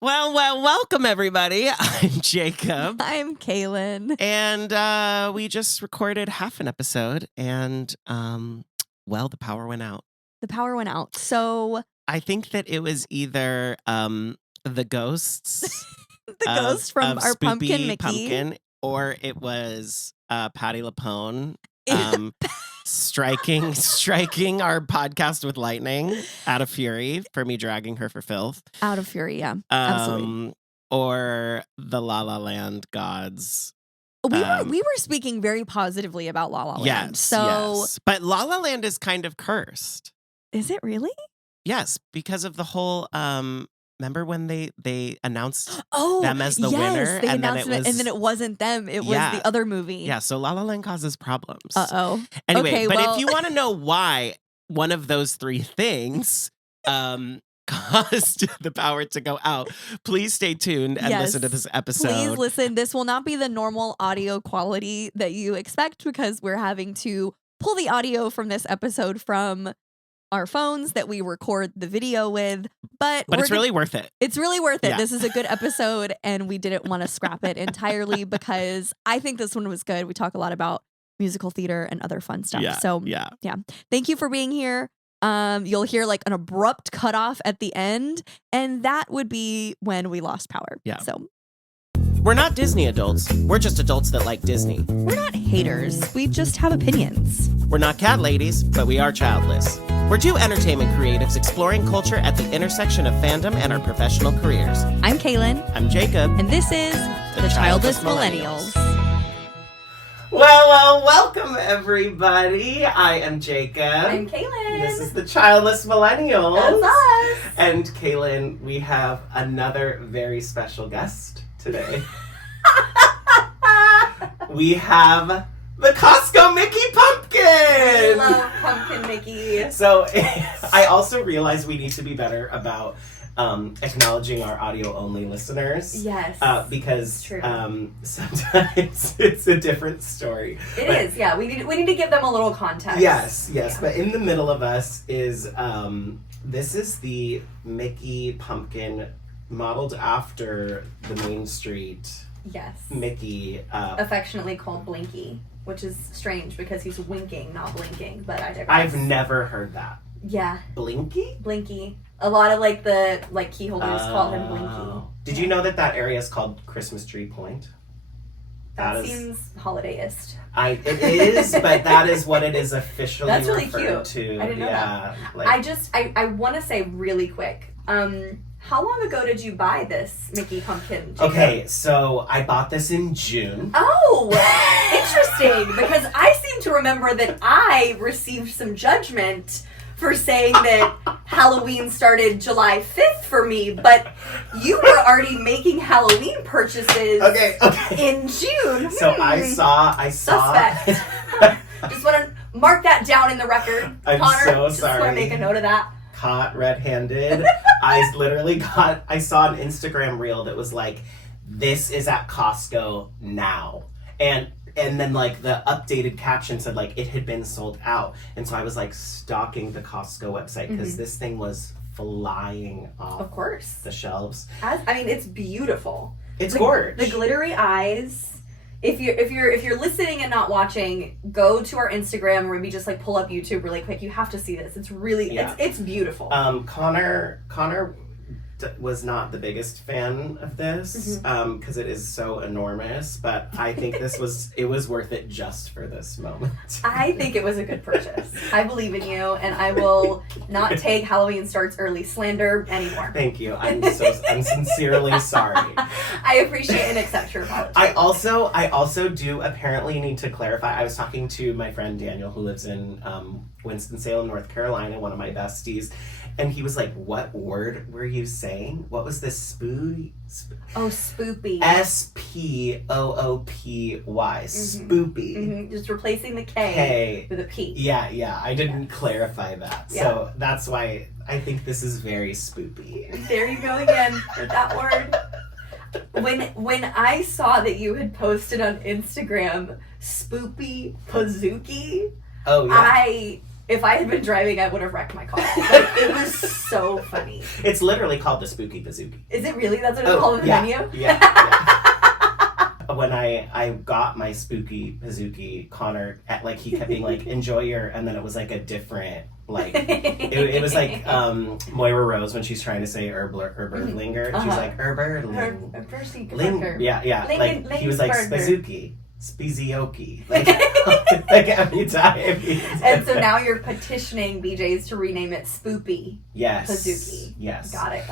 Welcome everybody. I'm Jacob. I'm Kalen. And we just recorded half an episode and, the power went out. The power went out. So I think that it was either the ghosts. the ghost from our pumpkin Mickey. Or it was Patti LuPone striking our podcast with lightning out of fury for me dragging her for filth. Out of fury, yeah. Absolutely. Or the La La Land gods. We were speaking very positively about La La Land. Yes. But La La Land is kind of cursed. Is it really? Yes, because of the whole remember when they announced them as the winner? They announced it, and then it wasn't them. It was the other movie. Yeah, so La La Land causes problems. Uh-oh. Anyway, if you want to know why one of those three things caused the power to go out, please stay tuned and listen to this episode. Please listen. This will not be the normal audio quality that you expect because we're having to pull the audio from this episode from our phones that we record the video with, but it's really worth it. It's really worth it. Yeah. This is a good episode, and we didn't want to scrap it entirely because I think this one was good. We talk a lot about musical theater and other fun stuff. Yeah. Thank you for being here. You'll hear like an abrupt cutoff at the end, and that would be when we lost power. Yeah. So we're not Disney adults. We're just adults that like Disney. We're not haters. We just have opinions. We're not cat ladies, but we are childless. We're two entertainment creatives exploring culture at the intersection of fandom and our professional careers. I'm Kalen. I'm Jacob. And this is The Childless Millennials. Well, welcome everybody. I am Jacob. I'm Kalen. This is The Childless Millennials. That's us. And Kalen, we have another very special guest today. We have the Costco Mickey Pumpkin! I love Pumpkin Mickey. So, I also realize we need to be better about acknowledging our audio-only listeners. Yes. Because sometimes it's a different story. It is, yeah. We need to give them a little context. Yes. Yeah. But in the middle of us is, this is the Mickey Pumpkin modeled after the Main Street Mickey. Affectionately called Blinky. Which is strange because he's winking, not blinking, but I digress. I've never heard that. Yeah. Blinky? Blinky. A lot of the key holders call him Blinky. Did you know that area is called Christmas Tree Point? That seems holidayist. It is, but that is what it is officially That's really referred cute. to. I didn't know that. I want to say really quick, how long ago did you buy this Mickey Pumpkin? Jacob? Okay, so I bought this in June. Oh, interesting, because I seem to remember that I received some judgment for saying that Halloween started July 5th for me, but you were already making Halloween purchases in June. So I saw. Suspect. Just want to mark that down in the record. I'm Connor, so just sorry. want to make a note of that. Caught red-handed. I saw an Instagram reel that was like, this is at Costco now. And then the updated caption said it had been sold out. And so I was stalking the Costco website because this thing was flying off the shelves. It's beautiful. It's gorgeous. The glittery eyes. If you're listening and not watching, go to our Instagram or maybe just pull up YouTube really quick. You have to see this. It's really it's beautiful. Connor was not the biggest fan of this because it is so enormous, but I think it was worth it just for this moment. I think it was a good purchase. I believe in you, and I will not take Halloween starts early slander anymore. Thank you. I'm sincerely sorry. I appreciate and accept your apology. I also do apparently need to clarify. I was talking to my friend Daniel who lives in Winston-Salem, North Carolina, one of my besties. And he was like, what word were you saying? What was this spoopy? Spoopy. S-P-O-O-P-Y. Spoopy. Mm-hmm. Just replacing the K with a P. Yeah. I didn't clarify that. Yeah. So that's why I think this is very spoopy. There you go again with that word. When I saw that you had posted on Instagram, Spoopy Pazuki, oh, yeah. If I had been driving, I would have wrecked my car. Like, it was so funny. It's literally called the Spooky Bazooki. Is it really? That's what it's called in the menu? Yeah. When I got my Spooky Bazooki, Connor, he kept being like, enjoy your, and then it was like a different, like, it was like Moira Rose when she's trying to say Herberlinger. She's like, Herberlinger. Yeah. Like, he was like, Spazooki. Spizioki. Like every time. And so now you're petitioning BJ's to rename it Spoopy. Yes. Bazooki. Yes. Got it.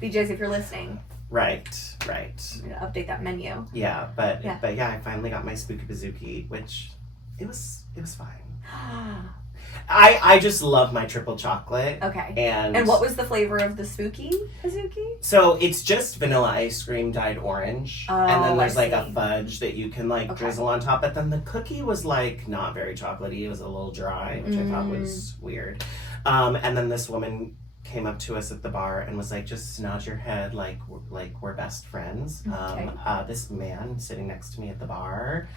BJ's, if you're listening. Right. I'm gonna update that menu. Yeah, but I finally got my Spooky Bazooki, which it was fine. I just love my triple chocolate. Okay. And what was the flavor of the Spooky Bazooki? So it's just vanilla ice cream dyed orange. Oh, and then there's like a fudge that you can drizzle on top. But then the cookie was like not very chocolatey. It was a little dry, which I thought was weird. And then this woman came up to us at the bar and was like, just nod your head like we're best friends. Okay. This man sitting next to me at the bar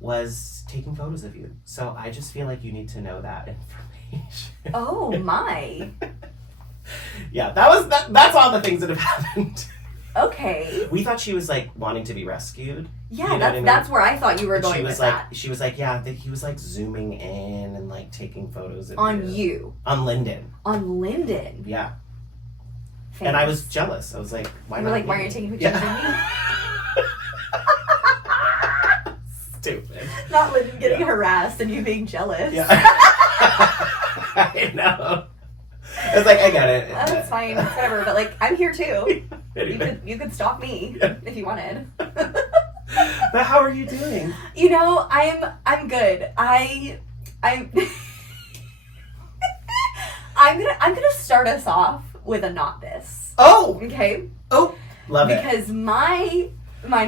was taking photos of you. So I just feel like you need to know that information. Oh my. Yeah, that's all the things that have happened. Okay. We thought she was like wanting to be rescued. Yeah, you know that's where I thought you were going with that. She was like, yeah, that he was like zooming in and like taking photos of you. On Lyndon. On Lyndon. Yeah. Famous. And I was jealous. I was like, why not? Why are you taking pictures of me? Stupid. Not Lyndon getting harassed and you being jealous. Yeah. I know. I was like, I get it. That's fine. Whatever. But like, I'm here too. Anyway. You could stalk me if you wanted. But how are you doing? You know, I'm good. I'm I'm gonna start us off with a not this. Oh. Okay. Oh. Love it. Because mine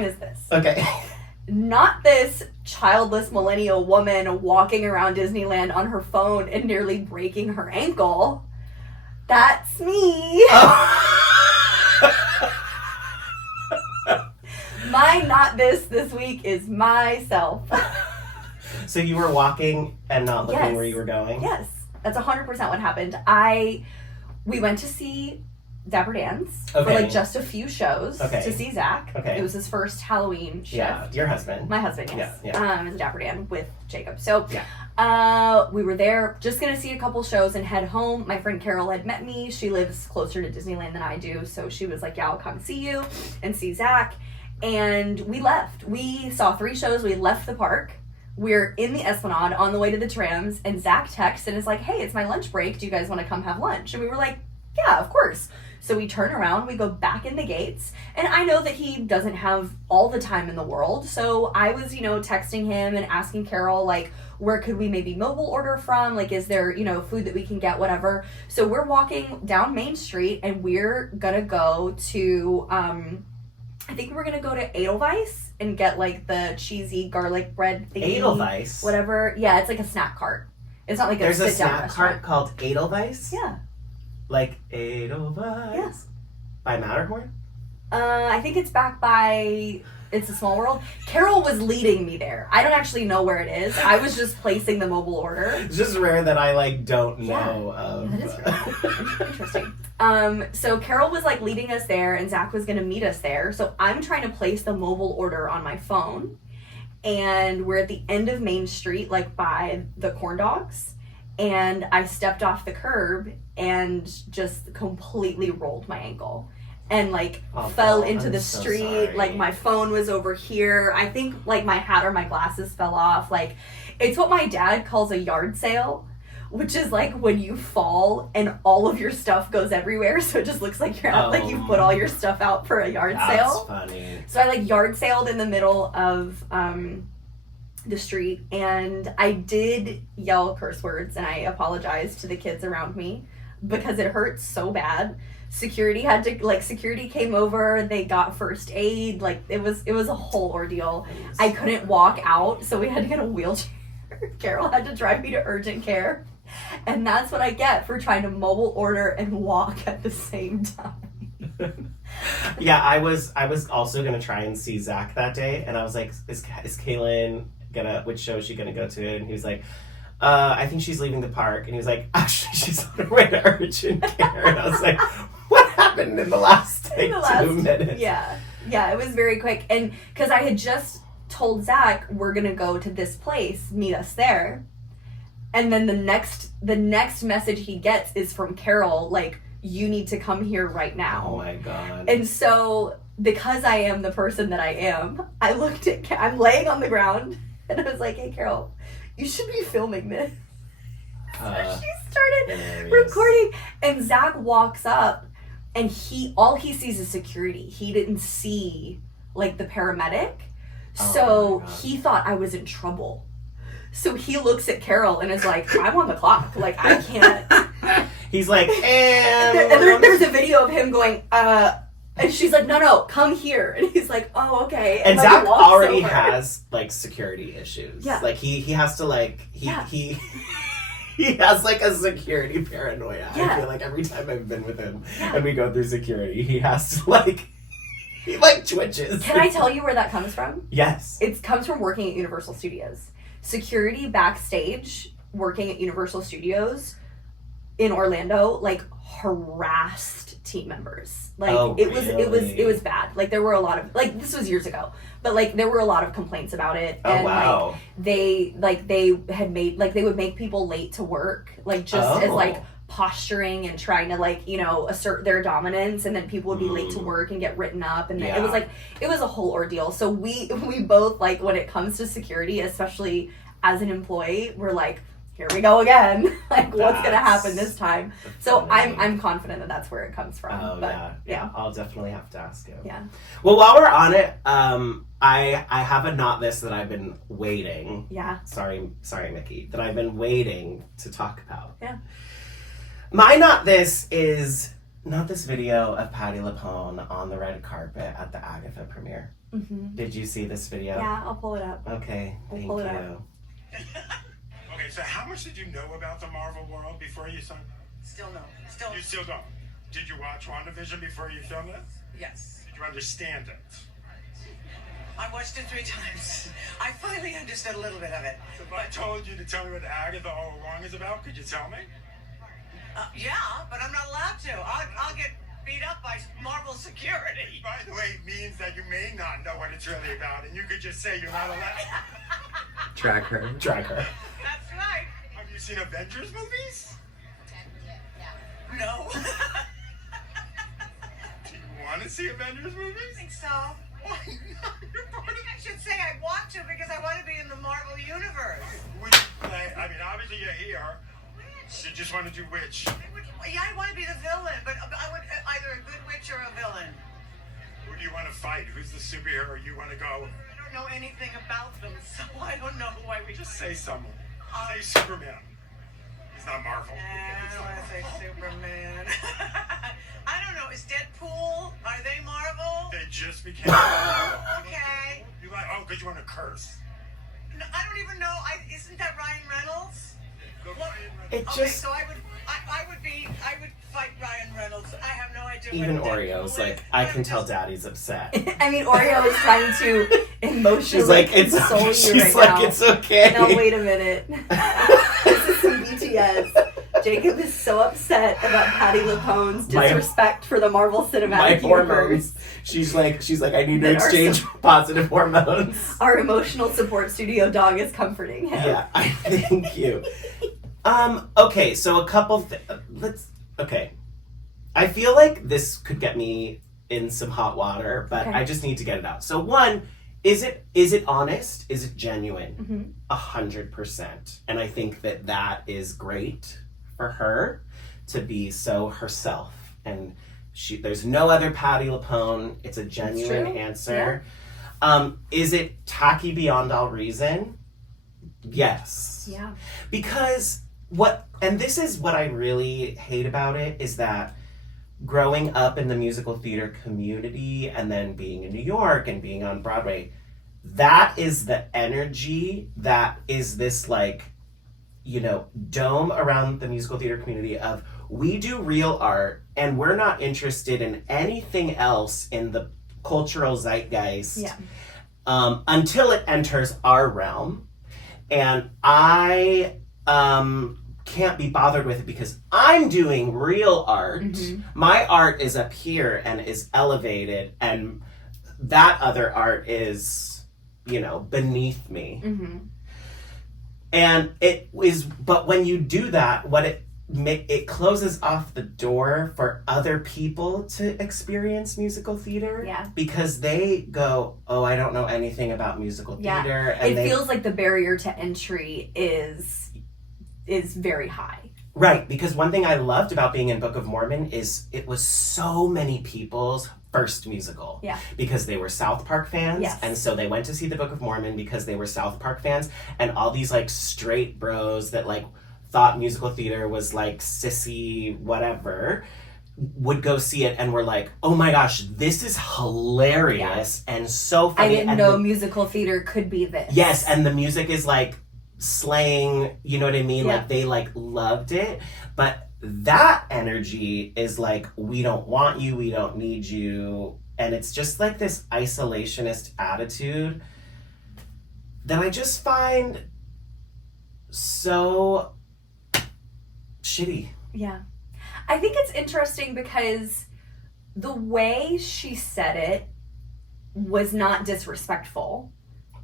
is this. Okay. Not this childless millennial woman walking around Disneyland on her phone and nearly breaking her ankle. That's me. Oh. My not this week is myself. So you were walking and not looking where you were going? Yes. That's 100% what happened. We went to see Dapper Dan's for like just a few shows to see Zach. Okay. It was his first Halloween shift. Yeah, your husband. My husband, yes. Yeah. As a Dapper Dan with Jacob. So we were there just going to see a couple shows and head home. My friend Carol had met me. She lives closer to Disneyland than I do. So she was like, yeah, I'll come see you and see Zach. And we left. We saw 3 shows. We left the park. We're in the Esplanade on the way to the trams. And Zach texts and is like, hey, it's my lunch break. Do you guys want to come have lunch? And we were like, yeah, of course. So we turn around, we go back in the gates, and I know that he doesn't have all the time in the world, so I was, texting him and asking Carol, like, where could we maybe mobile order from? Like, is there, food that we can get, whatever. So we're walking down Main Street, and we're gonna go to, I think we're gonna go to Edelweiss and get, like, the cheesy garlic bread thingy. Edelweiss? Whatever. Yeah, it's like a snack cart. It's not like a sit-down restaurant. There's a snack cart called Edelweiss? Yeah. Like Edelweiss? Yes. By Matterhorn? I think it's back by It's a Small World. Carol was leading me there. I don't actually know where it is. I was just placing the mobile order. It's just rare that I don't know of. Yeah, that is rare. Interesting. So Carol was leading us there and Zach was gonna meet us there. So I'm trying to place the mobile order on my phone. And we're at the end of Main Street, by the corn dogs. And I stepped off the curb and just completely rolled my ankle and fell into the street. Sorry. My phone was over here. I think my hat or my glasses fell off. It's what my dad calls a yard sale, which is when you fall and all of your stuff goes everywhere. So it just looks like you're out, you put all your stuff out for a yard sale. That's funny. So I yard sailed in the middle of the street, and I did yell curse words, and I apologized to the kids around me because it hurt so bad. Security had to security came over, they got first aid, it was a whole ordeal. I couldn't walk out, so we had to get a wheelchair. Carol had to drive me to urgent care, and that's what I get for trying to mobile order and walk at the same time. Yeah, I was also gonna try and see Zach that day, and I was like, is Kalen which show is she gonna go to? And he was like, I think she's leaving the park. And he was like, actually, she's on her way to urgent care. And I was like, what happened in the last 2 minutes? Yeah. Yeah, it was very quick. And because I had just told Zach, we're going to go to this place, meet us there. And then the next message he gets is from Carol, like, you need to come here right now. Oh my God. And so, because I am the person that I am, I looked at, I'm laying on the ground, and I was like, hey, Carol, you should be filming this. So she started recording, and Zach walks up, and all he sees is security. He didn't see, like, the paramedic. So he thought I was in trouble. So he looks at Carol and is like, I'm on the clock. Like, I can't. He's like, there's a video of him going, and she's like, no, come here. And he's like, oh, okay. And Zach already has, like, security issues. Yeah. Like, he has to, like, he has, like, a security paranoia. Yeah. I feel like every time I've been with him and we go through security, he has to, like, he, like, twitches. Can I tell you where that comes from? Yes. It comes from working at Universal Studios. Security backstage, working at Universal Studios in Orlando, like, harassed team members. Like, it was bad. Like, there were a lot of, like, this was years ago, but, like, there were a lot of complaints about it. And wow. they had made, like, they would make people late to work, like, just as, like, posturing and trying to, like, you know, assert their dominance, and then people would be late to work and get written up, and then it was a whole ordeal. So we both, like, when it comes to security, especially as an employee, we're like, here we go again. Like, what's gonna happen this time? So I'm confident that that's where it comes from. Oh, but, yeah. I'll definitely have to ask you. Yeah. Well, while we're on it, I have a not this that I've been waiting. Yeah. Sorry, Mickey. That I've been waiting to talk about. Yeah. My not this is not this video of Patti LuPone on the red carpet at the Agatha premiere. Mm-hmm. Did you see this video? Yeah, I'll pull it up. Okay, thank you. Okay, so how much did you know about the Marvel world before you signed? Still no. You still don't. Did you watch WandaVision before you filmed it? Yes. Did you understand it? I watched it 3 times. I finally understood a little bit of it. So if I told you to tell me what Agatha all along is about, could you tell me? Yeah, but I'm not allowed to. I'll get beat up by Marvel security. By the way, it means that you may not know what it's really about, and you could just say you're not allowed. Drag her. That's right. Have you seen Avengers movies? No. Do you want to see Avengers movies? I think so. Why not? You're part of I should say I want to because I want to be in the Marvel universe. Would you play? I mean, obviously you're here. You just want to do which? I want to be the villain, but I would either a good witch or a villain. Who do you want to fight? Who's the superhero you want to go? I don't know anything about them, so I don't know who I would just say someone. Say Superman. He's not Marvel. I don't want to say Superman. I don't know. Is Deadpool? Are they Marvel? They just became Marvel. Okay. You like? Oh, because you want to curse. No, I don't even know. Isn't that Ryan Reynolds? Just so I would fight Ryan Reynolds. I have no idea. Even Oreo's like, I can tell Daddy's upset. I mean, Oreo is trying to emotionally She's like, it's console okay. you She's right like, now. it's okay. No, wait a minute. This is some BTS. Jacob is so upset about Patti LuPone's disrespect for the Marvel Cinematic Universe. She's like, I need to exchange positive hormones. Our emotional support studio dog is comforting him. Yeah, I thank you. Okay, so a couple okay. I feel like this could get me in some hot water, but I just need to get it out. So one, is it honest? Is it genuine? 100%. And I think that is great for her to be so herself. And there's no other Patti LuPone. It's a genuine answer. Yeah. Is it tacky beyond all reason? Yes. Yeah. Because and this is what I really hate about it, is that growing up in the musical theater community and then being in New York and being on Broadway, that is the energy that is this, like, you know, dome around the musical theater community of, we do real art and we're not interested in anything else in the cultural zeitgeist until it enters our realm. And I can't be bothered with it because I'm doing real art. My art is up here and is elevated, and that other art is, beneath me. And it is, but when you do that, what it closes off the door for other people to experience musical theater. Yeah. Because they go, oh, I don't know anything about musical theater. And it feels like the barrier to entry is very high. Right, because one thing I loved about being in Book of Mormon is it was so many people's first musical. Yeah. Because they were South Park fans. Yes. And so they went to see the Book of Mormon because they were South Park fans. And all these like straight bros that like thought musical theater was like sissy, whatever, would go see it and were like, oh my gosh, this is hilarious and so funny. I didn't know musical theater could be this. Yes, and the music is like slaying, you know what I mean? Yeah. Like they like loved it. But that energy is like, we don't want you, we don't need you. And it's just like this isolationist attitude that I just find so shitty. Yeah. I think it's interesting because the way she said it was not disrespectful.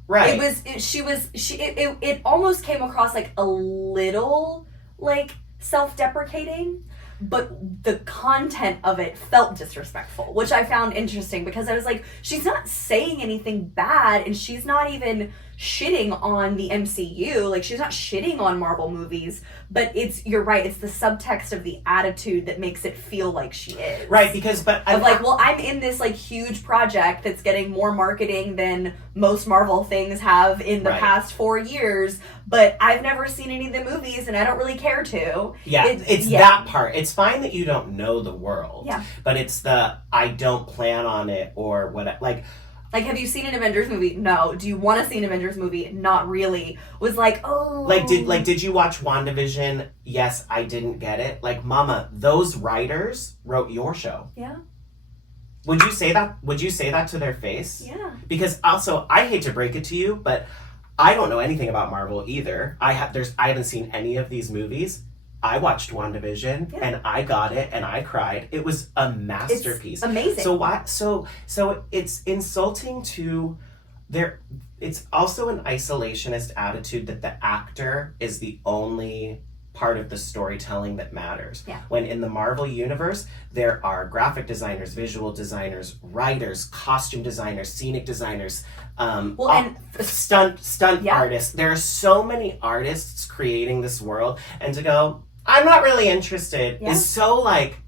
Right. It almost came across like a little like self-deprecating, but the content of it felt disrespectful, which I found interesting because I was like, she's not saying anything bad and she's not even shitting on the MCU, like she's not shitting on Marvel movies, but you're right, it's the subtext of the attitude that makes it feel like she is. Right, because I'm in this like huge project that's getting more marketing than most Marvel things have in the past 4 years, but I've never seen any of the movies and I don't really care to. Yeah, it's that part. It's fine that you don't know the world. Yeah. But it's I don't plan on it or what, like, have you seen an Avengers movie? No. Do you want to see an Avengers movie? Not really. Was like, oh. Did you watch WandaVision? Yes, I didn't get it. Like, mama, those writers wrote your show. Yeah. Would you say that? Would you say that to their face? Yeah. Because also, I hate to break it to you, but I don't know anything about Marvel either. I haven't seen any of these movies. I watched WandaVision and I got it and I cried. It was a masterpiece. It's amazing. So why? So it's insulting to their. It's also an isolationist attitude that the actor is the only part of the storytelling that matters. Yeah. When in the Marvel universe, there are graphic designers, visual designers, writers, costume designers, scenic designers, and stunt artists. There are so many artists creating this world, and to go, I'm not really interested, is so like,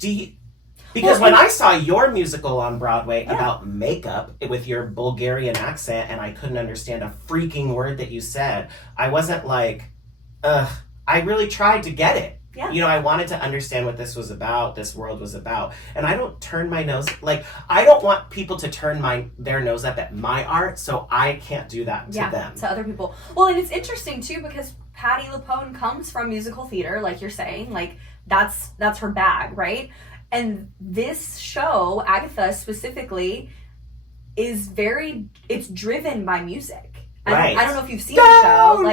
because when I saw your musical on Broadway about makeup with your Bulgarian accent and I couldn't understand a freaking word that you said, I wasn't like, ugh. I really tried to get it. Yeah. I wanted to understand what this was about, this world was about. And I don't turn my nose, I don't want people to turn their nose up at my art, so I can't do that to them. To other people. Well, and it's interesting too because Patti LuPone comes from musical theater, like you're saying, like that's her bag, right? And this show, Agatha specifically, it's driven by music. Right. I don't know if you've seen the show.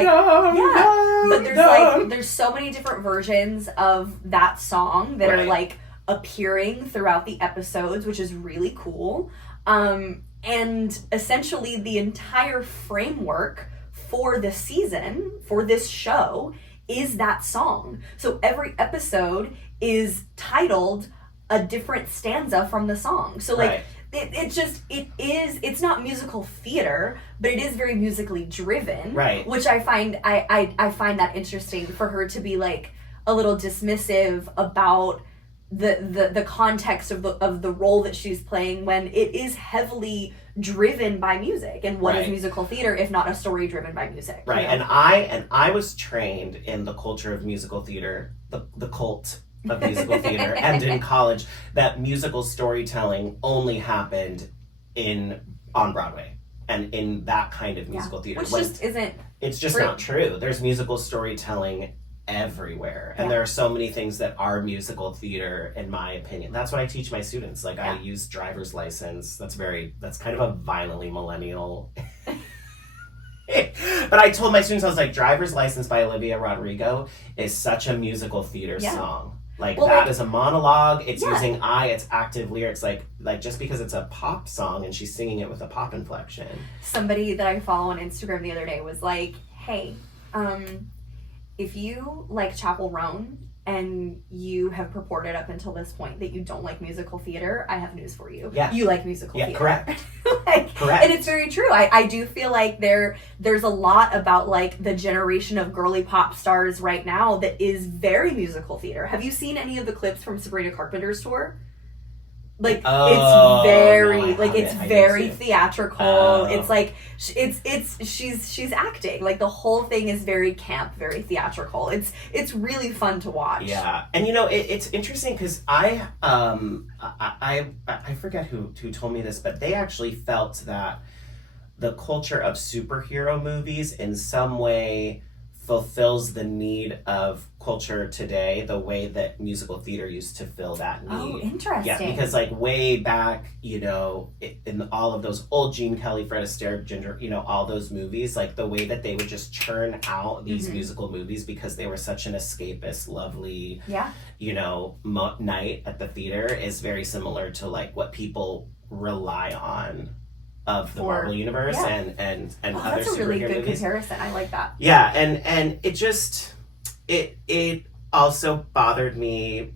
But there's so many different versions of that song that are like appearing throughout the episodes, which is really cool. And essentially the entire framework for the season, for this show, is that song. So every episode is titled a different stanza from the song. So like it's not musical theater, but it is very musically driven. Right. Which I find I find that interesting for her to be like a little dismissive about the context of the role that she's playing when it is heavily driven by music. And what is musical theater if not a story driven by music? Right. You know? And I was trained in the culture of musical theater, the cult of musical theater, and in college that musical storytelling only happened on Broadway and in that kind of musical theater. Which just isn't It's just not true. There's musical storytelling everywhere, and there are so many things that are musical theater, in my opinion. That's what I teach my students. Like I use driver's license. That's kind of a violently millennial But I told my students, I was like, Driver's License by Olivia Rodrigo is such a musical theater song. Like, well, that is a monologue. It's using it's active lyrics. Like just because it's a pop song and she's singing it with a pop inflection. Somebody that I follow on Instagram the other day was like, hey, if you like Chapel Roan and you have purported up until this point that you don't like musical theater, I have news for you. Yeah. You like musical theater. Correct. Correct. And it's very true. I do feel like there's a lot about like the generation of girly pop stars right now that is very musical theater. Have you seen any of the clips from Sabrina Carpenter's tour? Like it's very theatrical. It's like she's acting. Like the whole thing is very camp, very theatrical. It's really fun to watch. Yeah, and you know it's interesting because I forget who told me this, but they actually felt that the culture of superhero movies in some way fulfills the need of culture today the way that musical theater used to fill that need. Oh, interesting. Yeah, because like way back, you know, in all of those old Gene Kelly, Fred Astaire, Ginger, you know, all those movies, like the way that they would just churn out these musical movies because they were such an escapist, lovely, you know, night at the theater is very similar to like what people rely on of the Marvel universe and other superhero movies. That's a really good comparison. I like that. Yeah, and it just it also bothered me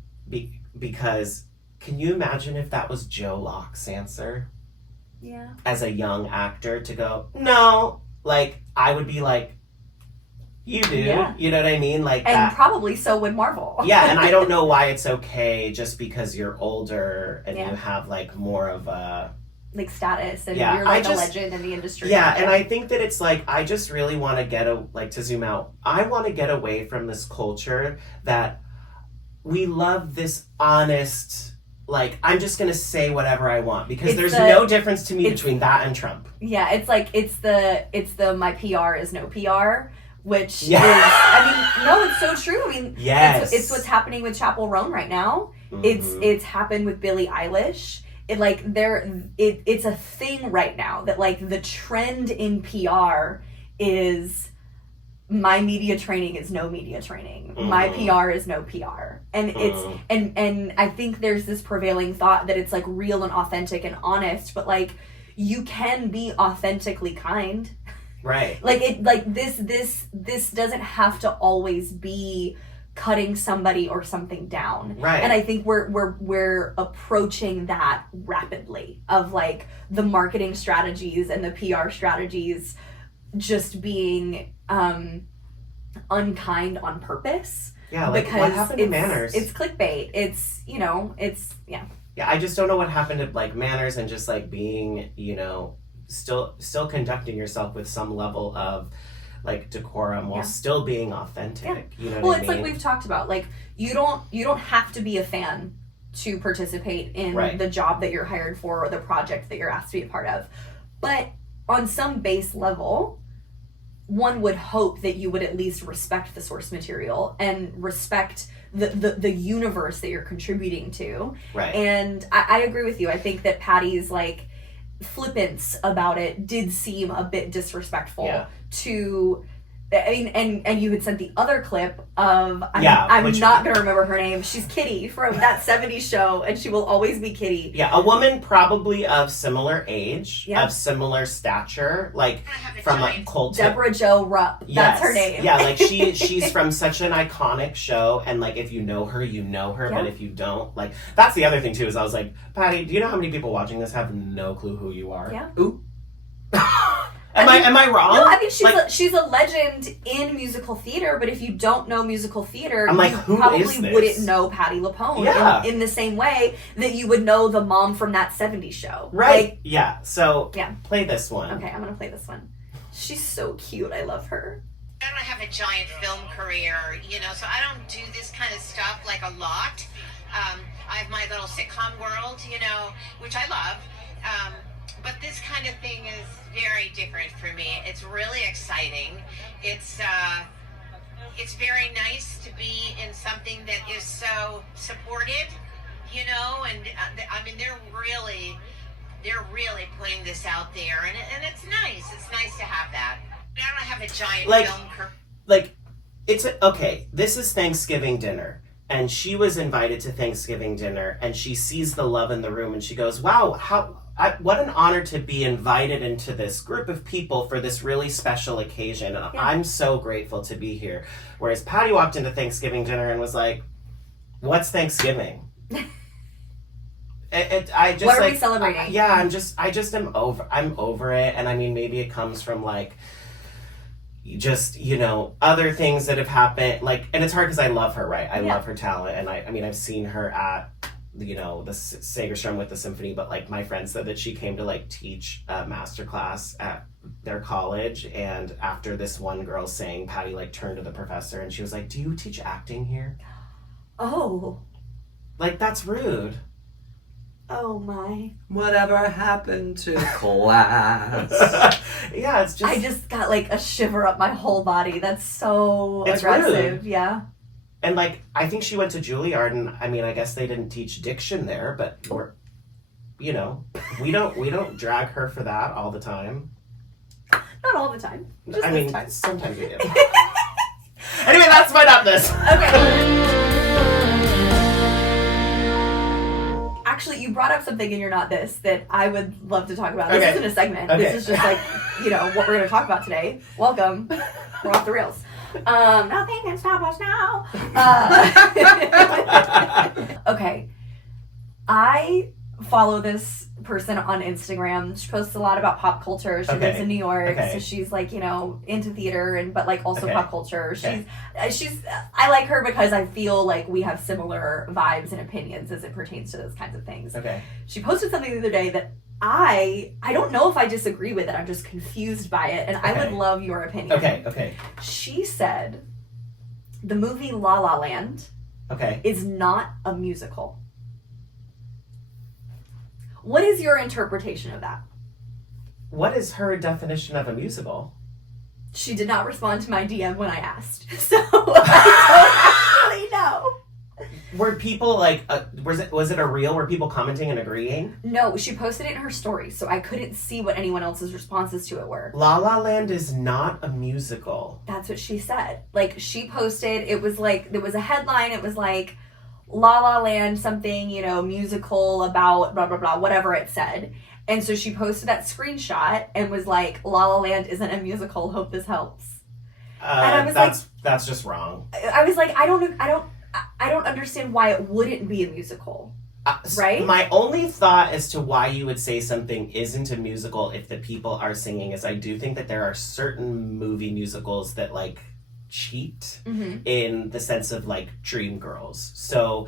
because can you imagine if that was Joe Locke's answer? Yeah. As a young actor to go, no, like I would be like, you do, you know what I mean? Like, and that, probably so would Marvel. Yeah, and I don't know why it's okay just because you're older and you have like more of a like status and you're like a legend in the industry. Yeah, and I think that it's like I just really want to to zoom out. I want to get away from this culture that we love this honest, like I'm just gonna say whatever I want because there's no difference to me between that and Trump. Yeah, it's like it's the my PR is no PR. Which is, I mean, no, it's so true. I mean, it's what's happening with Chapel Roan right now. It's happened with Billie Eilish. It's a thing right now that like the trend in PR is my media training is no media training. My PR is no PR. And it's and I think there's this prevailing thought that it's like real and authentic and honest, but like you can be authentically kind. Right. This doesn't have to always be cutting somebody or something down. Right. And I think we're approaching that rapidly of like the marketing strategies and the PR strategies just being unkind on purpose. Yeah, like because what happened to manners? It's clickbait. It's, you know, it's Yeah, I just don't know what happened to like manners and just like being, you know, still conducting yourself with some level of like decorum while still being authentic. You know what I mean? Like we've talked about, like you don't have to be a fan to participate in the job that you're hired for or the project that you're asked to be a part of. But on some base level, one would hope that you would at least respect the source material and respect the universe that you're contributing to. Right. And I agree with you. I think that Patti's like flippance about it did seem a bit disrespectful to I mean, and you had sent the other clip of I'm not gonna remember her name. She's Kitty from that 70s show, and she will always be Kitty. Yeah, a woman probably of similar age, of similar stature, like from a cult. Debra Jo Rupp. That's her name. Yeah, like she's from such an iconic show, and like if you know her, you know her. But if you don't, like that's the other thing too. Is I was like, Patti, do you know how many people watching this have no clue who you are? Yeah. Ooh. Am I wrong? No, I think she's a legend in musical theater, but if you don't know musical theater, I'm like, you who probably is this? Wouldn't know Patti LuPone in the same way that you would know the mom from that 70s show. Right. Like, so play this one. Okay, I'm going to play this one. She's so cute. I love her. I don't have a giant film career, you know, so I don't do this kind of stuff like a lot. I have my little sitcom world, you know, which I love. But this kind of thing is very different for me. It's really exciting. It's very nice to be in something that is so supported, you know, and I mean they're really putting this out there, and it's nice. It's nice to have that. I don't have a giant Like- film career. Like, okay, this is Thanksgiving dinner. And she was invited to Thanksgiving dinner, and she sees the love in the room, and she goes, wow, what an honor to be invited into this group of people for this really special occasion. And I'm so grateful to be here. Whereas Patti walked into Thanksgiving dinner and was like, what's Thanksgiving? I just, what are like, we celebrating? I'm over it. And I mean, maybe it comes from like, just, you know, other things that have happened, like, and it's hard because I love her, right? I love her talent, and I mean, I've seen her at, you know, the Segerstrom with the symphony, but like my friend said that she came to like teach a masterclass at their college, and after this one girl sang, Patti like turned to the professor and she was like, do you teach acting here? Oh. Like, that's rude. Oh my. Whatever happened to class? Yeah, it's just... I just got like a shiver up my whole body. That's so It's aggressive. rude. Yeah. And like, I think she went to Juilliard, and I mean, I guess they didn't teach diction there, but we're, you know, we don't drag her for that all the time. Not all the time. Just I this mean, time. sometimes we do. Anyway, that's my not this. Okay. Actually, you brought up something in your Not This that I would love to talk about. This Okay. isn't a segment. Okay. This is just like, you know, what we're going to talk about today. Welcome. We're off the rails. Nothing can stop us now. Okay. I follow this person on Instagram. She posts a lot about pop culture. She lives in New York, so she's like, you know, into theater and but like also pop culture. She's I like her because I feel like we have similar vibes and opinions as it pertains to those kinds of things. Okay. She posted something the other day that I don't know if I disagree with it. I'm just confused by it, and I would love your opinion. Okay. She said the movie La La Land is not a musical. What is your interpretation of that? What is her definition of a musical? She did not respond to my DM when I asked, so I don't actually know. Were people like, was it a reel? Were people commenting and agreeing? No, she posted it in her story, so I couldn't see what anyone else's responses to it were. La La Land is not a musical. That's what she said. Like, she posted, it was like, there was a headline, it was like, La La Land, something, you know, musical about blah, blah, blah, whatever it said. And so she posted that screenshot and was like, La La Land isn't a musical, hope this helps. And I was that's just wrong. I was like, I don't understand why it wouldn't be a musical. Right? My only thought as to why you would say something isn't a musical if the people are singing is I do think that there are certain movie musicals that like cheat in the sense of like Dreamgirls. So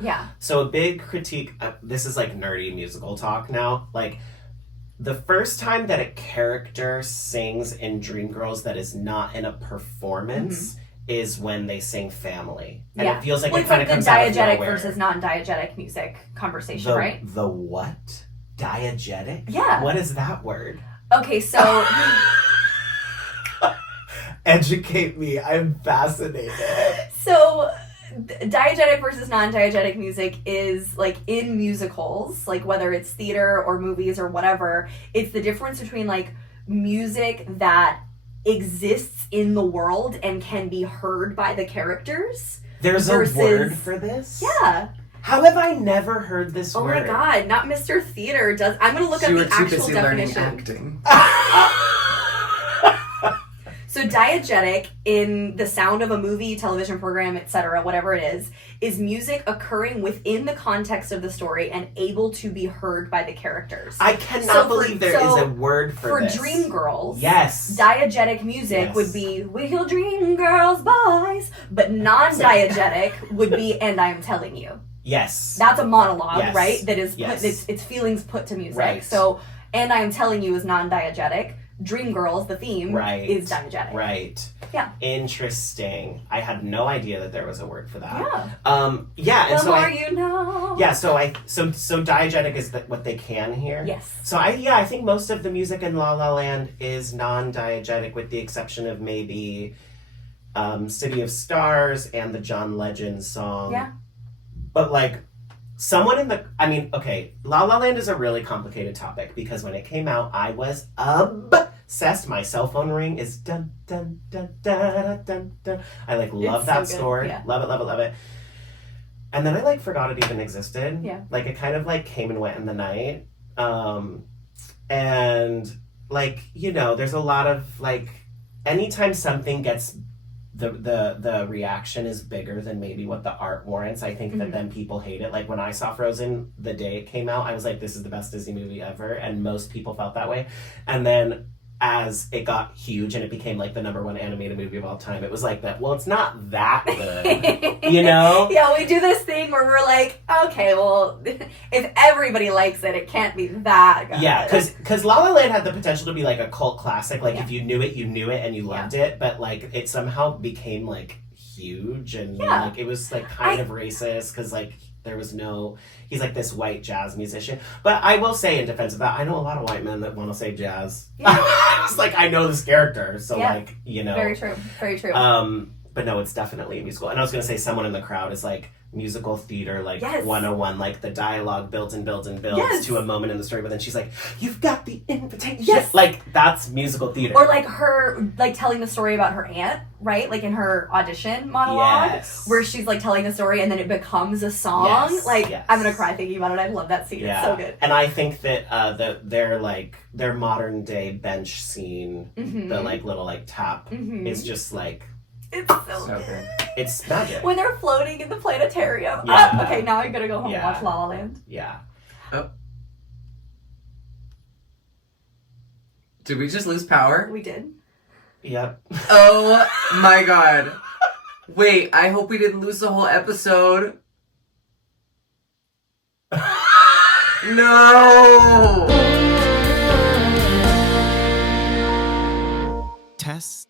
a big critique, this is like nerdy musical talk now, like the first time that a character sings in Dreamgirls that is not in a performance is when they sing Family. And it feels like it kind of comes out of nowhere. Diegetic versus non-diegetic music conversation, right? The what? Diegetic? Yeah. What is that word? Okay, so... Educate me. I'm fascinated. So, diegetic versus non-diegetic music is, like, in musicals, like, whether it's theater or movies or whatever, it's the difference between, like, music that exists in the world and can be heard by the characters. There's versus... a word for this? Yeah. How have I never heard this word? Oh my god, not Mr. Theater does... I'm going to look up the actual definition. Acting. So diegetic, in the sound of a movie, television program, etc., whatever it is music occurring within the context of the story and able to be heard by the characters. I cannot believe there is a word for this. For Dreamgirls, yes, diegetic music would be "We'll Dream Girls, boys," but non-diegetic would be "And I'm Telling You." Yes, that's a monologue, right? That is it's feelings put to music. Right. So, "And I'm Telling You" is non-diegetic. Dreamgirls, the theme, is diegetic. Right. Yeah. Interesting. I had no idea that there was a word for that. Yeah. Yeah. And the more you know. Yeah. So diegetic is what they can hear. Yes. So I think most of the music in La La Land is non-diegetic, with the exception of maybe City of Stars and the John Legend song. Yeah. But like. La La Land is a really complicated topic because when it came out, I was obsessed. My cell phone ring is dun dun dun dun dun dun. I like love that score. Yeah. Love it. And then I like forgot it even existed. Yeah. Like it kind of like came and went in the night. And like, you know, there's a lot of like, anytime something gets the reaction is bigger than maybe what the art warrants, I think that then people hate it. Like when I saw Frozen the day it came out, I was like, this is the best Disney movie ever, and most people felt that way. And then as it got huge and it became like the #1 animated movie of all time, it was like that, well, it's not that good, you know? Yeah, we do this thing where we're like, okay, well, if everybody likes it, it can't be that good. Yeah, because La La Land had the potential to be like a cult classic. Like if you knew it and you loved it, but like it somehow became like huge and like it was like kind of racist because like there was no, he's like this white jazz musician. But I will say in defense of that, I know a lot of white men that want to say jazz. Yeah. It's like I know this character, so like, you know. Very true. But no, it's definitely a musical. And I was going to say someone in the crowd is like musical theater, like 101, like the dialogue builds to a moment in the story, but then she's like, you've got the invitation. Yes. Like that's musical theater. Or like her, like telling the story about her aunt, right? Like in her audition monologue, where she's like telling the story and then it becomes a song. I'm going to cry thinking about it. I love that scene. Yeah. It's so good. And I think that their modern day bench scene, the like little like tap is just like, it's so good. It's magic. When they're floating in the planetarium. Yeah. Okay, now I'm gonna go home and watch La La Land. Yeah. Oh. Did we just lose power? We did. Yep. Oh my god. Wait, I hope we didn't lose the whole episode. No! Test.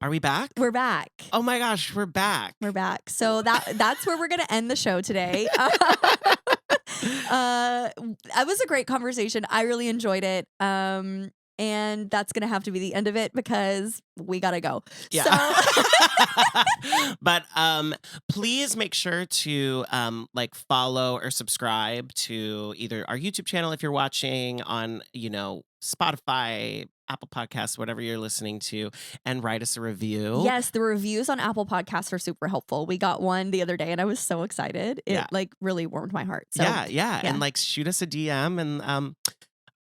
Are we back? We're back. Oh my gosh, we're back. We're back. So that's where we're going to end the show today. It was a great conversation. I really enjoyed it. And that's going to have to be the end of it because we got to go. Yeah. So but please make sure to like follow or subscribe to either our YouTube channel if you're watching on, you know, Spotify, Apple Podcasts, whatever you're listening to, and write us a review. Yes, the reviews on Apple Podcasts are super helpful. We got one the other day and I was so excited. It like really warmed my heart. So, yeah. And like shoot us a DM and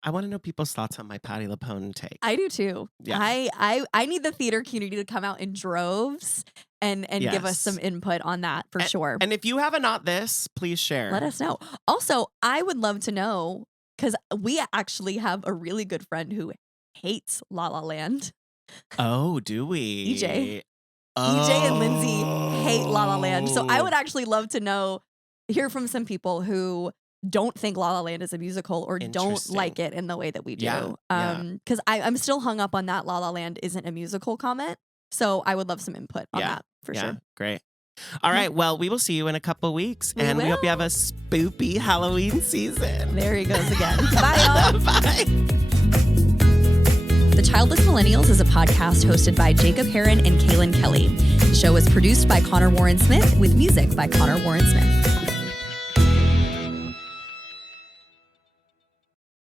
I want to know people's thoughts on my Patti LuPone take. I do too. Yeah. I need the theater community to come out in droves and give us some input on that for sure. And if you have a not this, please share. Let us know. Also, I would love to know, because we actually have a really good friend who hates La La Land. Oh, do we? EJ and Lindsay hate La La Land. So I would actually love to hear from some people who don't think La La Land is a musical or don't like it in the way that we do. Because I'm still hung up on that La La Land isn't a musical comment. So I would love some input on that for sure. Great. All right. Well, we will see you in a couple of weeks. We hope you have a spoopy Halloween season. There he goes again. Bye, y'all. Bye. The Childless Millennials is a podcast hosted by Jacob Heron and Kalen Kelly. The show is produced by Connor Warren Smith with music by Connor Warren Smith.